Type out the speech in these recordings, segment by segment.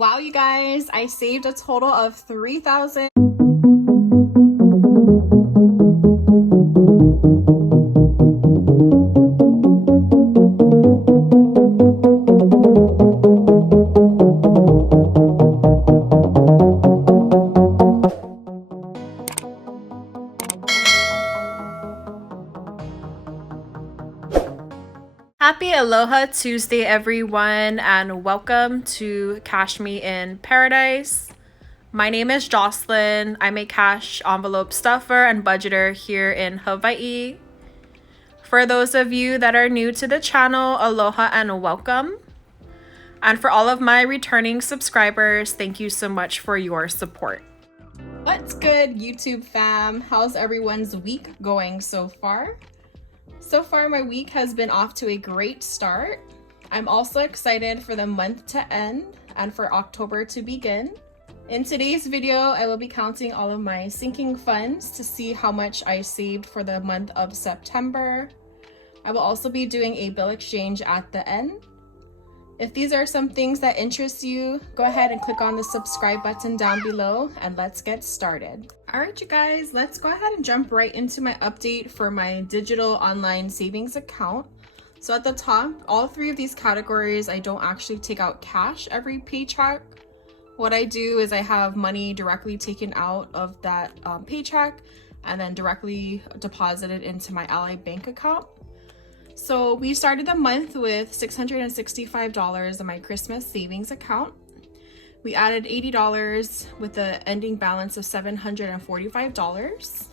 Wow, you guys, I saved a total of $3,000. Happy Aloha Tuesday, everyone, and welcome to Cash Me in Paradise. My name is Jocelyn. I'm a cash envelope stuffer and budgeter here in Hawaii. For those of you that are new to the channel, aloha and welcome. And for all of my returning subscribers, thank you so much for your support. What's good, YouTube fam? How's everyone's week going so far? So far, my week has been off to a great start. I'm also excited for the month to end and for October to begin. In today's video, I will be counting all of my sinking funds to see how much I saved for the month of September. I will also be doing a bill exchange at the end. If these are some things that interest you, go ahead and click on the subscribe button down below and let's get started. All right, you guys, let's go ahead and jump right into my update for my digital online savings account. So at the top, all three of these categories, I don't actually take out cash every paycheck. What I do is I have money directly taken out of that paycheck and then directly deposited into my Ally bank account. So we started the month with $665 in my Christmas savings account. We added $80 with the ending balance of $745.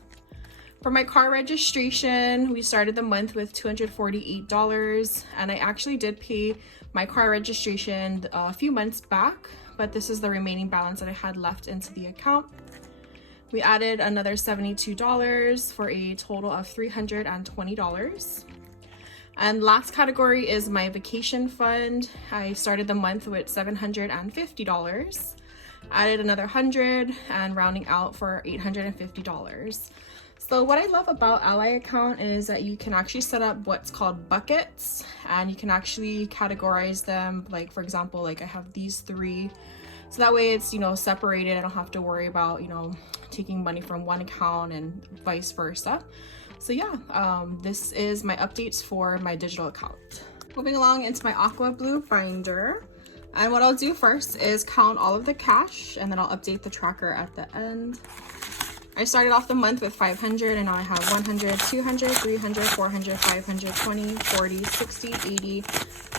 For my car registration, we started the month with $248, and I actually did pay my car registration a few months back, but this is the remaining balance that I had left into the account. We added another $72 for a total of $320. And last category is my vacation fund. I started the month with $750, added another $100, and rounding out for $850. So what I love about Ally account is that you can actually set up what's called buckets, and you can actually categorize them. Like, for example, like I have these three. So that way it's, separated. I don't have to worry about, taking money from one account and vice versa. So yeah, this is my updates for my digital account. Moving along into my Aqua Blue binder. And what I'll do first is count all of the cash, and then I'll update the tracker at the end. I started off the month with 500, and now I have 100, 200, 300, 400, 500, 20, 40, 60, 80,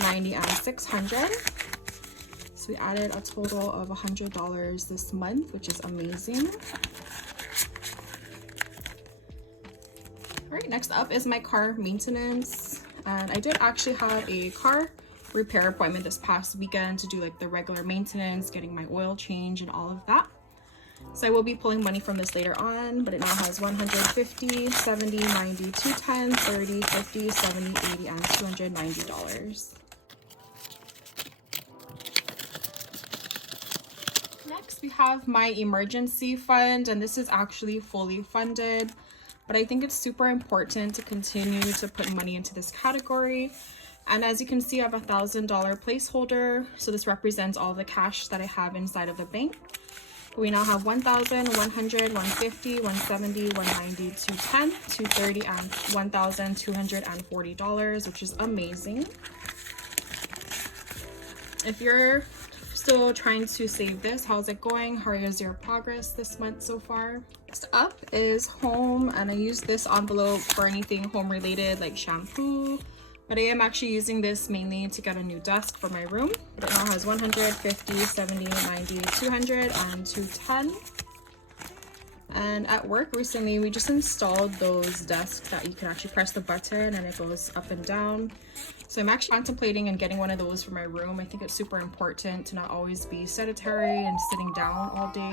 90, and 600. So we added a total of $100 this month, which is amazing. All right, next up is my car maintenance. And I did actually have a car repair appointment this past weekend to do like the regular maintenance, getting my oil change and all of that. So I will be pulling money from this later on, but it now has 150, 70, 90, 210, 30, 50, 70, 80, and $290. Next, we have my emergency fund, and this is actually fully funded. But I think it's super important to continue to put money into this category. And as you can see, I have a $1,000 placeholder. So this represents all the cash that I have inside of the bank. We now have 1,000, 100, 150, 170, 190, 210, 230, and $1,240, which is amazing. If you're still trying to save this, how's it going? How is your progress this month so far? Next up is home, and I use this envelope for anything home related like shampoo, but I am actually using this mainly to get a new desk for my room. It now has 150, 70, 90, 200, and 210. And at work recently, we just installed those desks that you can actually press the button and it goes up and down. So I'm actually contemplating and getting one of those for my room. I think it's super important to not always be sedentary and sitting down all day.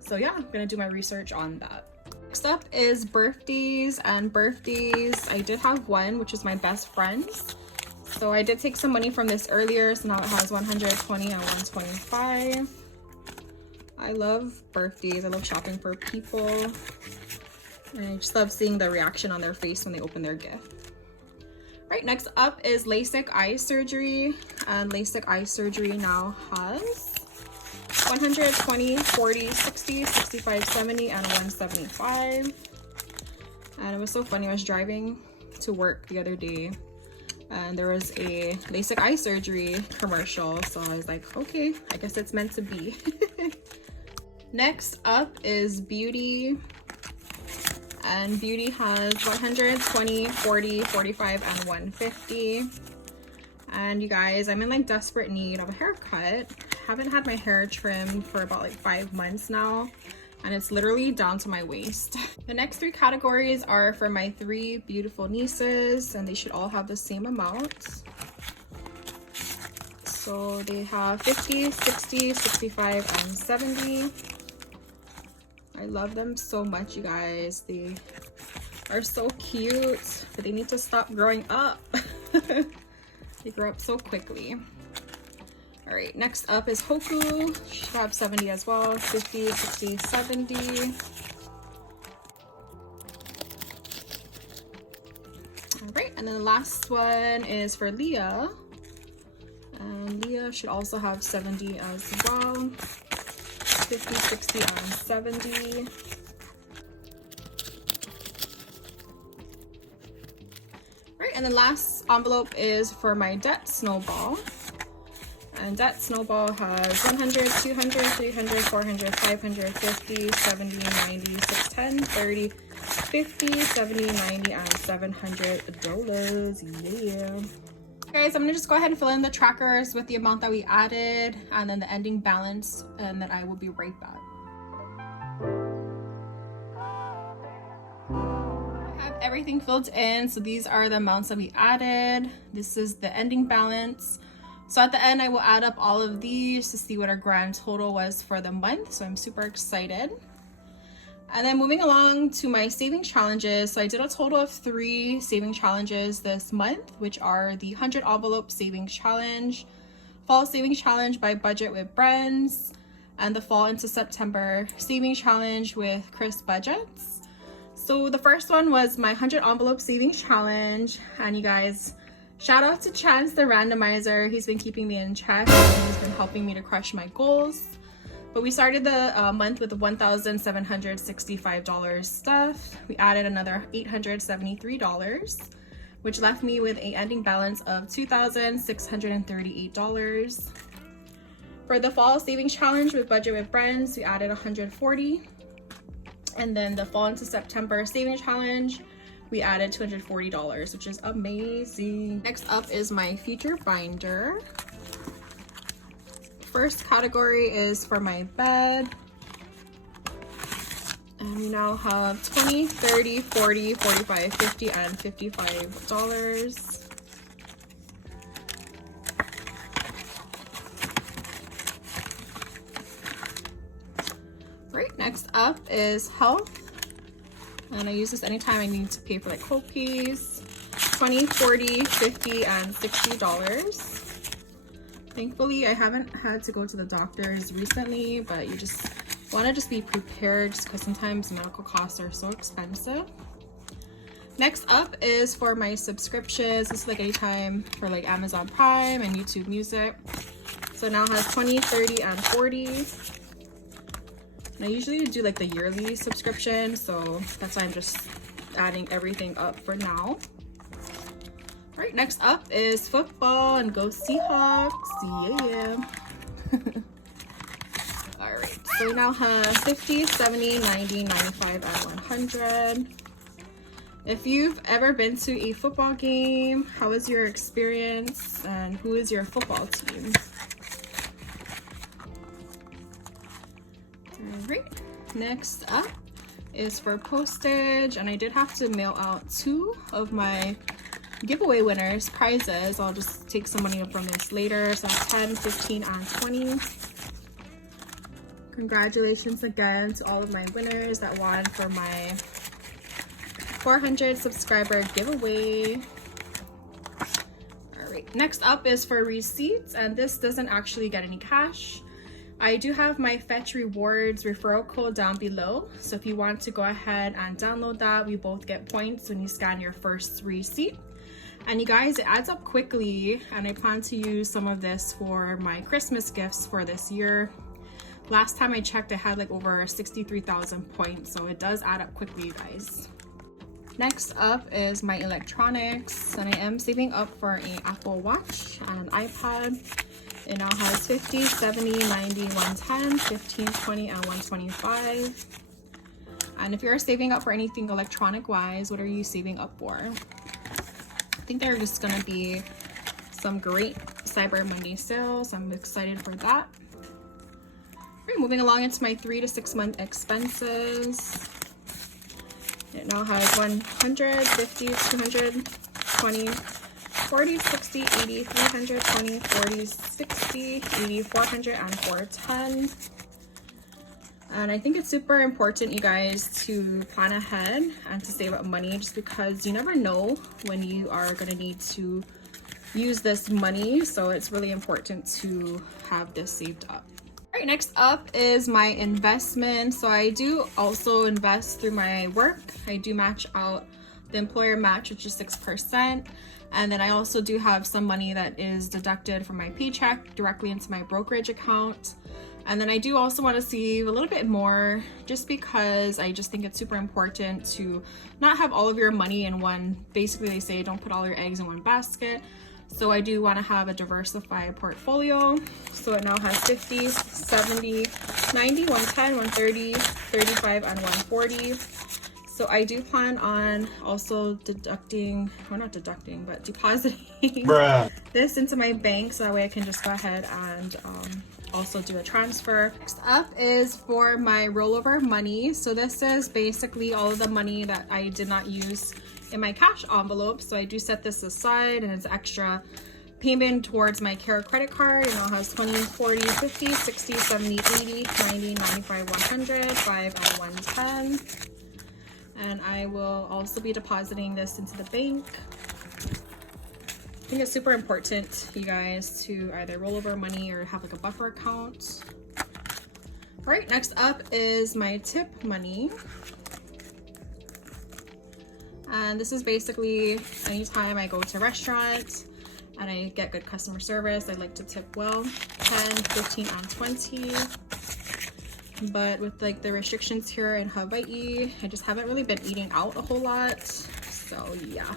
So yeah, I'm gonna do my research on that. Next up is birthdays and birthdays. I did have one, which is my best friend's. So I did take some money from this earlier, so now it has 120 and 125. I love birthdays. I love shopping for people. And I just love seeing the reaction on their face when they open their gift. Right, next up is LASIK eye surgery. And LASIK eye surgery now has 120, 40, 60, 65, 70, and 175. And it was so funny. I was driving to work the other day and there was a LASIK eye surgery commercial, so I was like, okay, I guess it's meant to be. Next up is Beauty, and Beauty has 120, 40, 45, and 150. And you guys, I'm in like desperate need of a haircut. Haven't had my hair trimmed for about like 5 months now, and it's literally down to my waist. The next 3 categories are for my 3 beautiful nieces, and they should all have the same amount. So they have 50, 60, 65, and 70. I love them so much, you guys. They are so cute, but they need to stop growing up. They grow up so quickly. All right, next up is Hoku. She should have 70 as well. 50, 60, 70. All right, and then the last one is for Leah. And Leah should also have 70 as well. 50, 60, and 70. Right, and the last envelope is for my debt snowball. And that snowball has 100, 200, 300, 400, 550, 70, 90, 610, 30, 50, 70, 90, and $700. Yeah. Guys, I'm gonna just go ahead and fill in the trackers with the amount that we added and then the ending balance, and then I will be right back. I have everything filled in, so these are the amounts that we added. This is the ending balance. So at the end, I will add up all of these to see what our grand total was for the month. So I'm super excited. And then moving along to my saving challenges. So I did a total of 3 saving challenges this month, which are the 100 envelope saving challenge, fall saving challenge by Budget with Friends, and the fall into September saving challenge with Chris Budgets. So the first one was my 100 envelope saving challenge, and you guys, shout out to Chance the randomizer. He's been keeping me in check and he's been helping me to crush my goals. But we started the month with $1,765 stuff. We added another $873, which left me with an ending balance of $2,638. For the fall saving challenge with Budget with Friends, we added $140. And then the fall into September saving challenge, we added $240, which is amazing. Next up is my future binder. First category is for my bed. And we now have 20, 30, 40, 45, 50, and $55. Right, next up is health. And I use this anytime I need to pay for like co-pays. 20, 40, 50, and $60. Thankfully, I haven't had to go to the doctors recently, but you just want to just be prepared just because sometimes medical costs are so expensive. Next up is for my subscriptions. This is like anytime for like Amazon Prime and YouTube Music. So now it has 20, 30, and 40. And I usually do like the yearly subscription, so that's why I'm just adding everything up for now. All right, next up is football and go Seahawks, yeah. All right, so we now have 50, 70, 90, 95, and 100. If you've ever been to a football game, how was your experience and who is your football team? All right, next up is for postage, and I did have to mail out 2 of my giveaway winners prizes. I'll just take some money from this later. So 10, 15, and 20. Congratulations again to all of my winners that won for my 400 subscriber giveaway. All right, next up is for receipts, and this doesn't actually get any cash. I do have my Fetch Rewards referral code down below, so if you want to go ahead and download that, we both get points when you scan your first receipt. And you guys, it adds up quickly, and I plan to use some of this for my Christmas gifts for this year. Last time I checked, I had like over 63,000 points, so it does add up quickly, you guys. Next up is my electronics, and I am saving up for an Apple Watch and an iPad. It now has 50, 70, 90, 110, 15, 20, and 125. And if you're saving up for anything electronic wise, what are you saving up for? I think they're just gonna be some great Cyber Monday sales. I'm excited for that. Alright, moving along into my 3 to 6 month expenses. It now has 100, 50, 200, 20, 40, 60, 80, 320, 40, 60, 80, 400, and 410. And I think it's super important, you guys, to plan ahead and to save up money, just because you never know when you are going to need to use this money. So it's really important to have this saved up. All right, next up is my investment. So I do also invest through my work. I do match out the employer match, which is 6%. And then I also do have some money that is deducted from my paycheck directly into my brokerage account. And then I do also want to save a little bit more, just because I just think it's super important to not have all of your money in one. Basically, they say don't put all your eggs in one basket. So I do want to have a diversified portfolio. So it now has 50, 70, 90, 110, 130, 35, and 140. So I do plan on also depositing this into my bank, so that way I can just go ahead and also do a transfer. Next up is for my rollover money. So this is basically all of the money that I did not use in my cash envelope. So I do set this aside, and it's extra payment towards my Care credit card. It now has 20, 40, 50, 60, 70, 80, 90, 95, 100, 5, and 110. And I will also be depositing this into the bank. I think it's super important, you guys, to either roll over money or have like a buffer account. All right, next up is my tip money. And this is basically anytime I go to a restaurant and I get good customer service, I like to tip well, 10, 15, and 20. But with like the restrictions here in Hawaii, I just haven't really been eating out a whole lot. So yeah.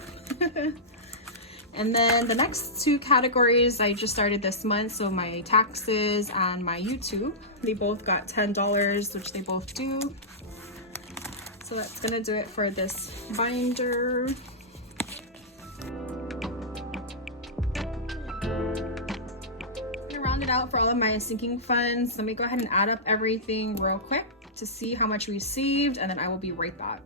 And then the next two categories I just started this month, so my taxes and my YouTube, they both got $10, which they both do. So that's gonna do it for this binder. Round it out for all of my sinking funds. Let me go ahead and add up everything real quick to see how much we received, and then I will be right back.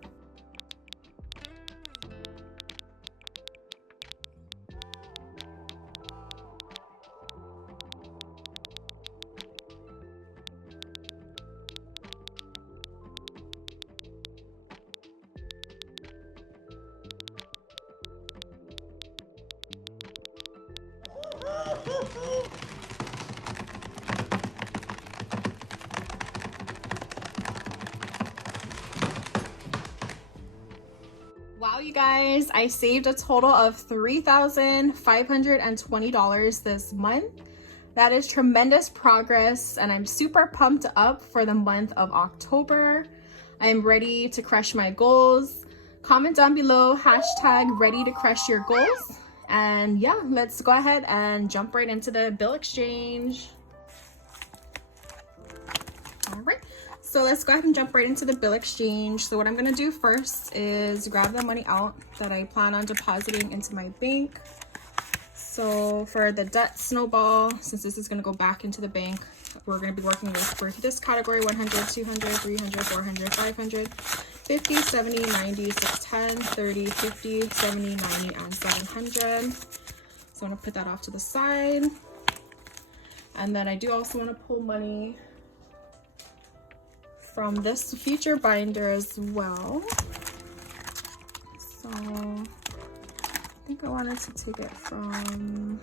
Wow, you guys, I saved a total of $3,520 this month. That is tremendous progress, and I'm super pumped up for the month of October. I'm ready to crush my goals. Comment down below, hashtag ready to crush your goals. And yeah, let's go ahead and jump right into the bill exchange. All right. So let's go ahead and jump right into the bill exchange. So what I'm gonna do first is grab the money out that I plan on depositing into my bank. So for the debt snowball, since this is gonna go back into the bank, we're gonna be working with for this category 100, 200, 300, 400, 500, 50, 70, 90, 610, 30, 50, 70, 90, and 700. So I'm gonna put that off to the side. And then I do also wanna pull money from this future binder as well. So I think I wanted to take it from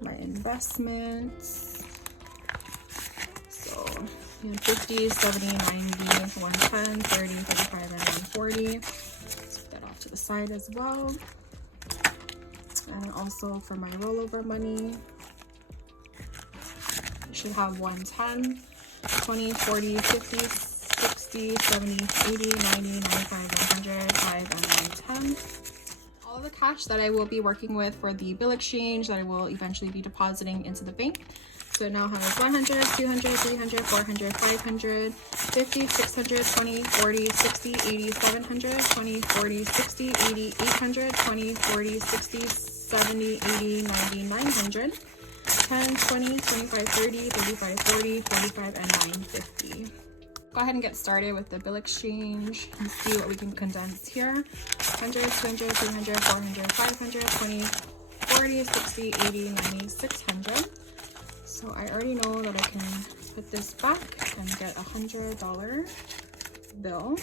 my investments. So 50, 70, 90, 110, 30, 35, and 140. Let's put that off to the side as well. And also for my rollover money. should have 110, 20, 40, 50, 60, 70, 80, 90, 95, 100, 5, and 110. All the cash that I will be working with for the bill exchange that I will eventually be depositing into the bank. So it now has 100, 200, 300, 400, 500, 50, 600, 20, 40, 60, 80, 700, 20, 40, 60, 80, 800, 20, 40, 60, 70, 80, 90, 900, 10, 20, 25, 30, 35, 40, 45, and 950. Go ahead and get started with the bill exchange and see what we can condense here. 100, 200, 300, 400, 500, 20, 40, 60, 80, 90, 600. So I already know that I can put this back and get $100 bill.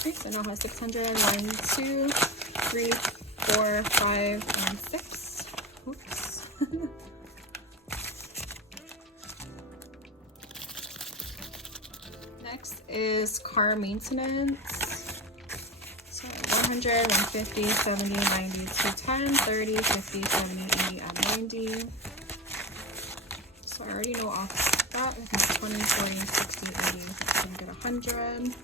Okay, so now it has 600, 1, 2, 3, 4, 5, and 6. Oops. Next is car maintenance. So 100, 150, 70, 90, 210, 30, 50, 70, 80, and 90. So I already know off that, I think 20, 40, 60, 80, I can get 100.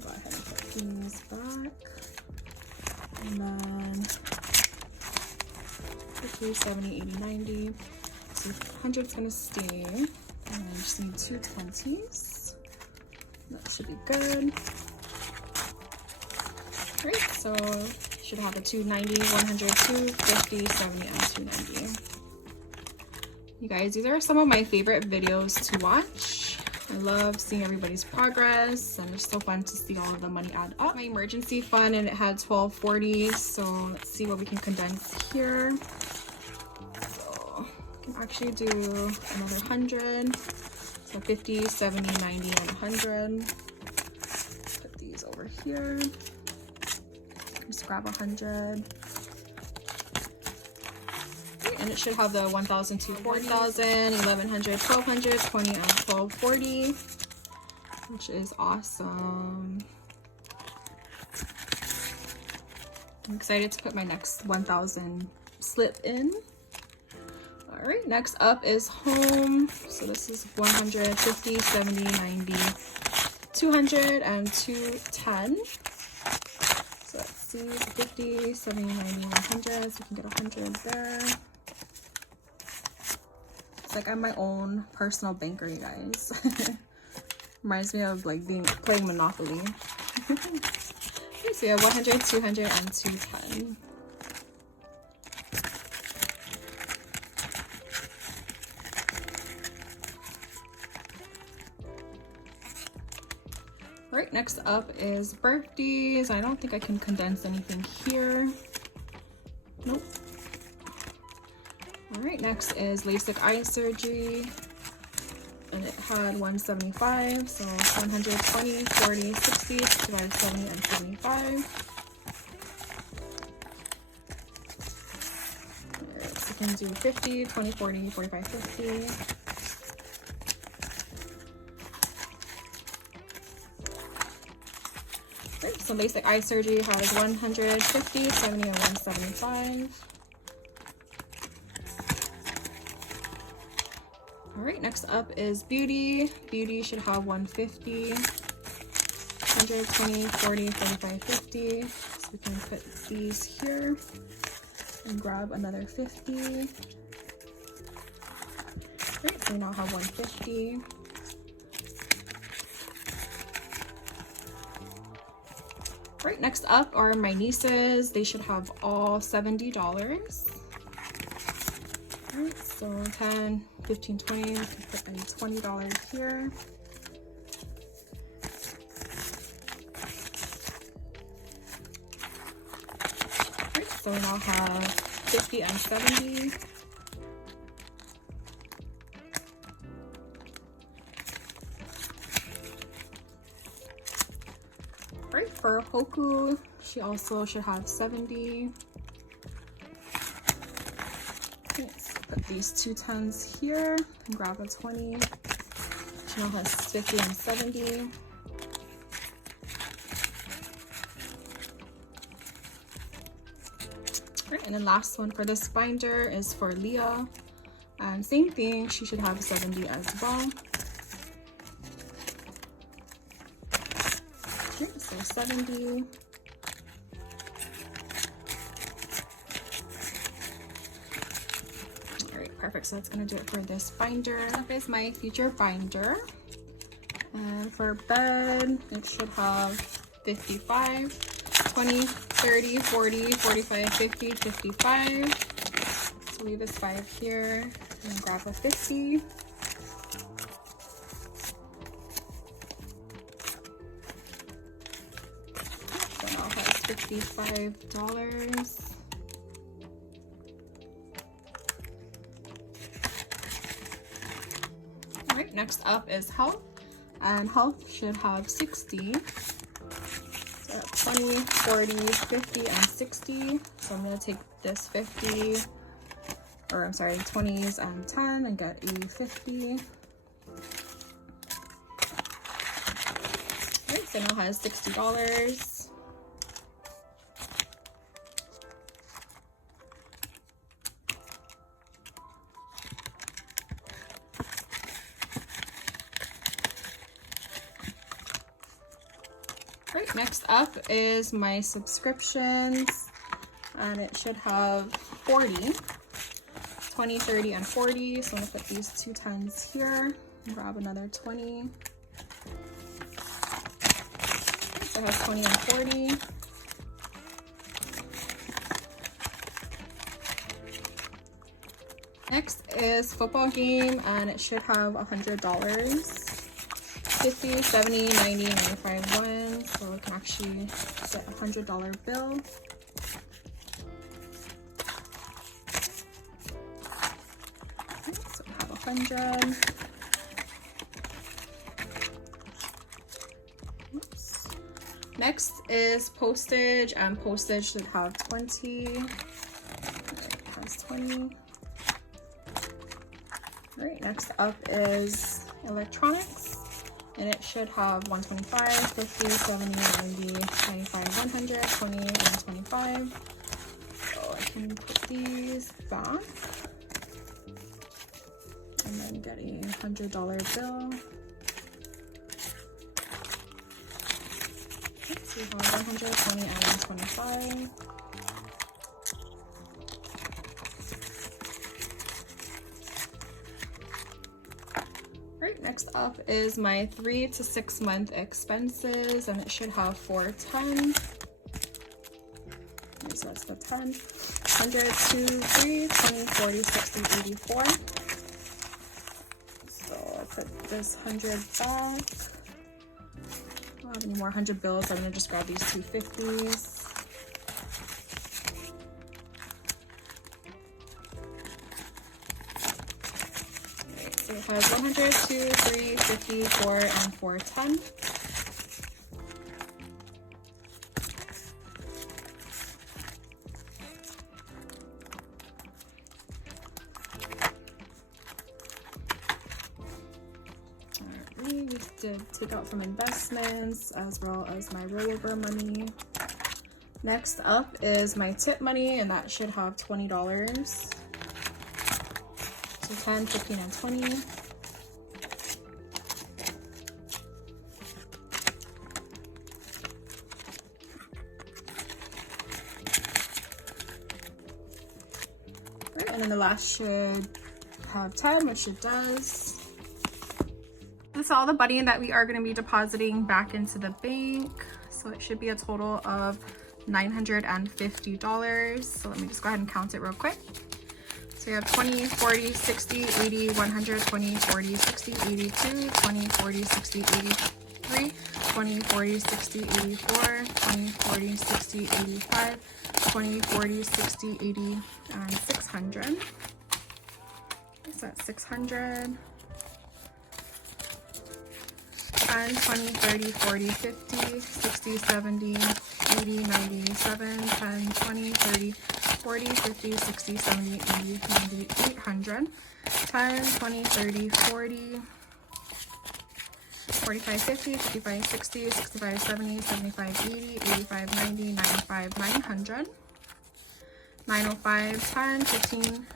Go ahead and put these back. And then 50, 70, 80, 90. So 100 is going to stay. And I just need 2 20s. That should be good. Great, so should have a 290, 100, 250, 70, and 290. You guys, these are some of my favorite videos to watch. I love seeing everybody's progress, and it's so fun to see all of the money add up. My emergency fund, and it had 1240, so let's see what we can condense here. So we can actually do another 100. So 50, 70, 90, and 100. Put these over here. Just grab 100. Okay, and it should have the 1,000 to 4,000, 1,100, 1,200, 20, and 1,240, which is awesome. I'm excited to put my next 1,000 slip in. All right, next up is home. So this is 100, 50, 70, 90, 200, and 210. So let's see, 50, 70, 90, 100. So we can get 100 there. It's like I'm my own personal banker, you guys. Reminds me of like playing Monopoly. Okay, so we have 100, 200, and 210. Right, next up is birthdays. I don't think I can condense anything here. Nope. All right, next is LASIK eye surgery. And it had 175, so 120, 40, 60, 65, 70, and 75. All right, so we can do 50, 20, 40, 45, 50. So LASIK eye surgery has 150, 70, and 175. All right, next up is beauty. Beauty should have 150, 120, 40, 45, 50. So we can put these here and grab another 50. Great, so we now have 150. Right, next up are my nieces. They should have all $70. All right, so 10, 15, 20, we can put a $20 here. All right, so we now have 50 and 70. Right, for Hoku, she also should have 70. Okay, so put these 2 10s here and grab a 20. She now has 50 and 70. Right, and then last one for this binder is for Leah. And same thing, she should have 70 as well. Okay, so 70. All right, perfect. So that's gonna do it for this binder. That is my future binder. And for bed, it should have 55, 20, 30, 40, 45, 50, 55. So leave this 5 here and grab a 50. So now has $55. All right, next up is health. And health should have 60. So 20, 40, 50, and 60. So I'm going to take this 50, or I'm sorry, 20s and 10 and get a 50. Alright, so now has $60. Right, next up is my subscriptions, and it should have 40, 20, 30, and 40. So I'm gonna put these 2 10s here and grab another 20. So it has 20 and 40. Next is football game, and it should have $100. 50, 70, 90, 95, 1. So we can actually get a $100 bill. Okay, so we have 100. Oops. Next is postage, and postage should have 20. It has 20. All right, next up is electronics. And it should have 125, 50, 70, 90, 95, 100, 20, and 25. So I can put these back and then get a $100 bill. So we have 120 and 125. Right, next up is my 3 to 6 month expenses, and it should have 410. So that's the 10. 100, 2, 3, 20, 40, 60, 84. So I put this 100 back. I don't have any more 100 bills, so I'm gonna just grab these 2 50s. So it has 100, 2, 3, 50, 4, and 410. Alright, we did take out some investments as well as my rollover money. Next up is my tip money, and that should have $20. So 10, 15, and 20. Right, and then the last should have 10, which it does. That's all the money that we are going to be depositing back into the bank. So it should be a total of $950. So let me just go ahead and count it real quick. So we have 20, 40, 60, 80, 100, 20, 40, 60, 82, 20, 40, 60, 83, 20, 40, 60, 84, 20, 40, 60, 85, 20, 40, 60, 80, and 600. So that's 600. 10, 20, 30, 40, 50, 60, 70, 80, 97, 10, 20, 30, 40, 50, 60, 70, 80, 90, 800. 10, 20, 30, 40, 45, 50, 55, 60, 65, 70, 75, 80, 85, 90, 95, 900. 905, 10, 15,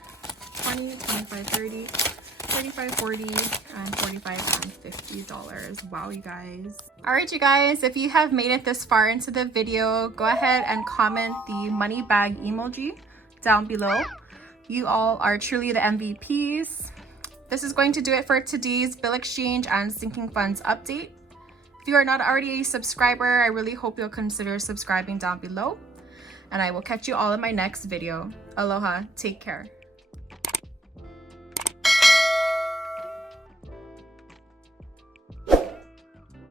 20, 25, 30, 35, 40, and 45 and $50. Wow, you guys. All right, you guys, if you have made it this far into the video, go ahead and comment the money bag emoji down below. You all are truly the MVPs. This is going to do it for today's bill exchange and sinking funds update. If you are not already a subscriber, I really hope you'll consider subscribing down below. And I will catch you all in my next video. Aloha, take care.